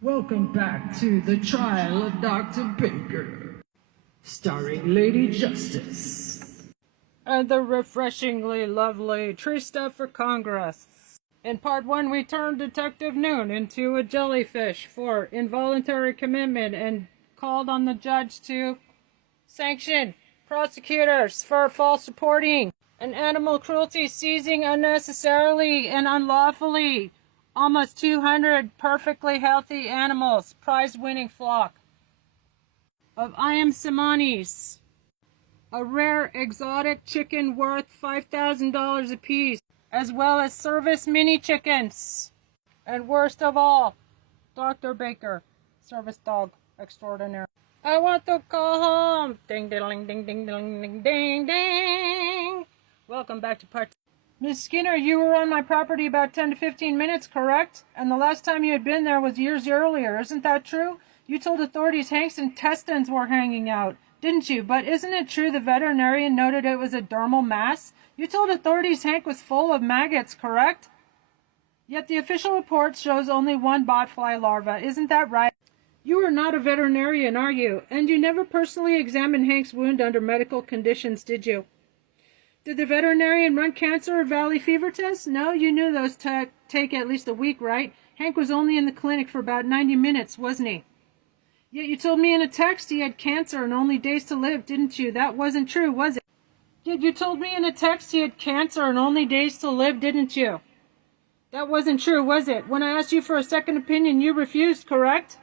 Welcome back to the trial of Dr. Baker, starring Lady Justice and the refreshingly lovely Trista for Congress. In part 1, we turned Detective Noon into a jellyfish for involuntary commitment and called on the judge to sanction prosecutors for false reporting and animal cruelty, seizing unnecessarily and unlawfully almost 200 perfectly healthy animals, prize-winning flock of Simanis, a rare exotic chicken worth $5,000 apiece, as well as service mini chickens. And worst of all, Dr. Baker, service dog extraordinaire. I want to go home. Ding, ding, ding, ding, ding, ding, ding, ding. Welcome back to part 2. Miss Skinner, you were on my property about 10 to 15 minutes, correct? And the last time you had been there was years earlier, isn't that true? You told authorities Hank's intestines were hanging out, didn't you? But isn't it true the veterinarian noted it was a dermal mass? You told authorities Hank was full of maggots, correct? Yet the official report shows only one botfly larva, isn't that right? You are not a veterinarian, are you? And you never personally examined Hank's wound under medical conditions, did you? Did the veterinarian run cancer or valley fever tests? No, you knew those take at least a week, right? Hank was only in the clinic for about 90 minutes, wasn't he? Yet you told me in a text he had cancer and only days to live, didn't you? That wasn't true, was it? Yet you told me in a text he had cancer and only days to live, didn't you? That wasn't true, was it? When I asked you for a second opinion, you refused, correct?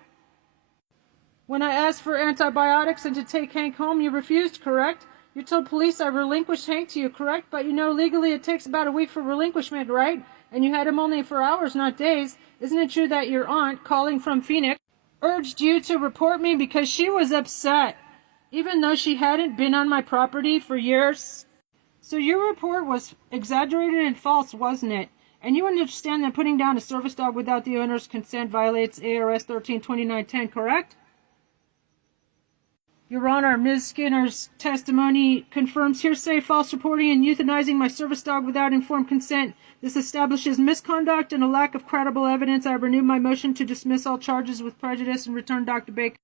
When I asked for antibiotics and to take Hank home, you refused, correct? You told police I relinquished Hank to you, correct? But you know legally it takes about a week for relinquishment, right? And you had him only for hours, not days. Isn't it true that your aunt, calling from Phoenix, urged you to report me because she was upset, even though she hadn't been on my property for years? So your report was exaggerated and false, wasn't it? And you understand that putting down a service dog without the owner's consent violates ARS 132910, correct? Your Honor, Ms. Skinner's testimony confirms hearsay, false reporting, and euthanizing my service dog without informed consent. This establishes misconduct and a lack of credible evidence. I renew my motion to dismiss all charges with prejudice and return Dr. Baker.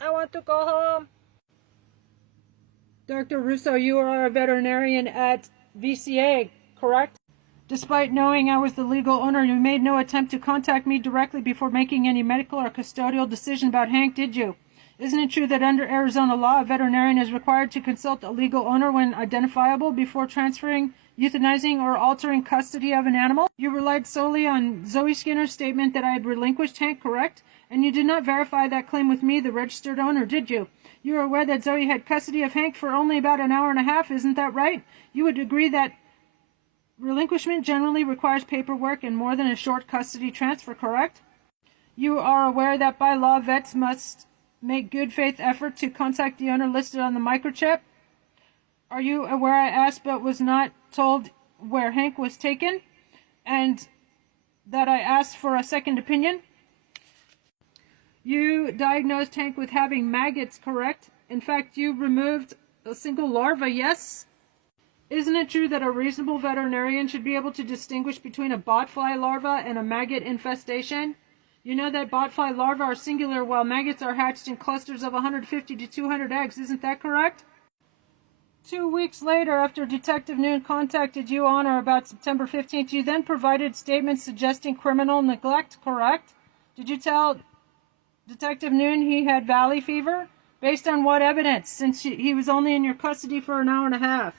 I want to go home. Dr. Russo, you are a veterinarian at VCA, correct? Despite knowing I was the legal owner, you made no attempt to contact me directly before making any medical or custodial decision about Hank, did you? Isn't it true that under Arizona law, a veterinarian is required to consult a legal owner when identifiable before transferring, euthanizing, or altering custody of an animal? You relied solely on Zoe Skinner's statement that I had relinquished Hank, correct? And you did not verify that claim with me, the registered owner, did you? You are aware that Zoe had custody of Hank for only about an hour and a half, isn't that right? You would agree that relinquishment generally requires paperwork and more than a short custody transfer, correct? You are aware that by law, vets must make good faith effort to contact the owner listed on the microchip? Are you aware I asked but was not told where Hank was taken? And that I asked for a second opinion? You diagnosed Hank with having maggots, correct? In fact, you removed a single larva, yes? Isn't it true that a reasonable veterinarian should be able to distinguish between a botfly larva and a maggot infestation? You know that botfly larvae are singular while maggots are hatched in clusters of 150 to 200 eggs, isn't that correct? 2 weeks later, after Detective Noon contacted you on or about September 15th, you then provided statements suggesting criminal neglect, correct? Did you tell Detective Noon he had valley fever? Based on what evidence, since he was only in your custody for an hour and a half?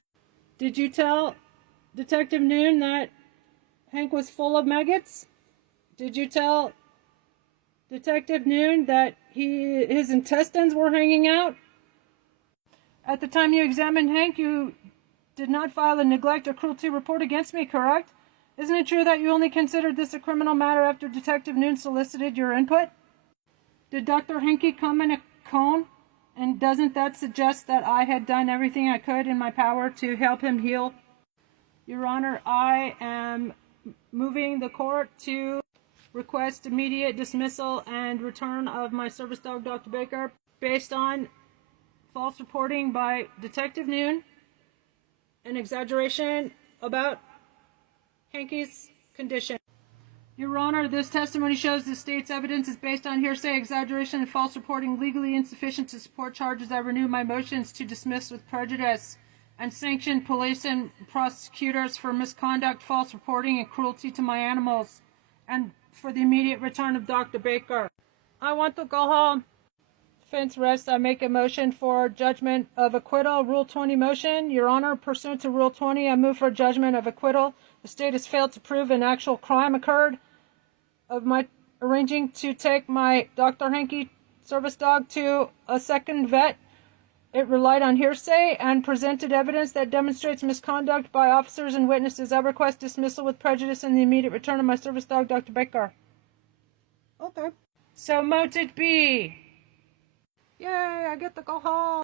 Did you tell Detective Noon that Hank was full of maggots? Did you tell Detective Noon that his intestines were hanging out? At the time you examined Hank, you did not file a neglect or cruelty report against me, correct? Isn't it true that you only considered this a criminal matter after Detective Noon solicited your input? Did Dr. Henke come in a cone? And doesn't that suggest that I had done everything I could in my power to help him heal? Your Honor, I am moving the court to request immediate dismissal and return of my service dog, Dr. Baker, based on false reporting by Detective Noon, an exaggeration about Hanky's condition. Your Honor, this testimony shows the state's evidence is based on hearsay, exaggeration, and false reporting, legally insufficient to support charges. I renew my motions to dismiss with prejudice and sanction police and prosecutors for misconduct, false reporting, and cruelty to my animals, and for the immediate return of Dr. Baker. I want to go home. Defense rests. I make a motion for judgment of acquittal. Rule 20 motion. Your Honor, pursuant to Rule 20, I move for judgment of acquittal. The state has failed to prove an actual crime occurred of my arranging to take my Dr. Hanky service dog to a second vet. It relied on hearsay and presented evidence that demonstrates misconduct by officers and witnesses. I request dismissal with prejudice and the immediate return of my service dog, Dr. Baker. Okay. So mote it be. Yay, I get to go home.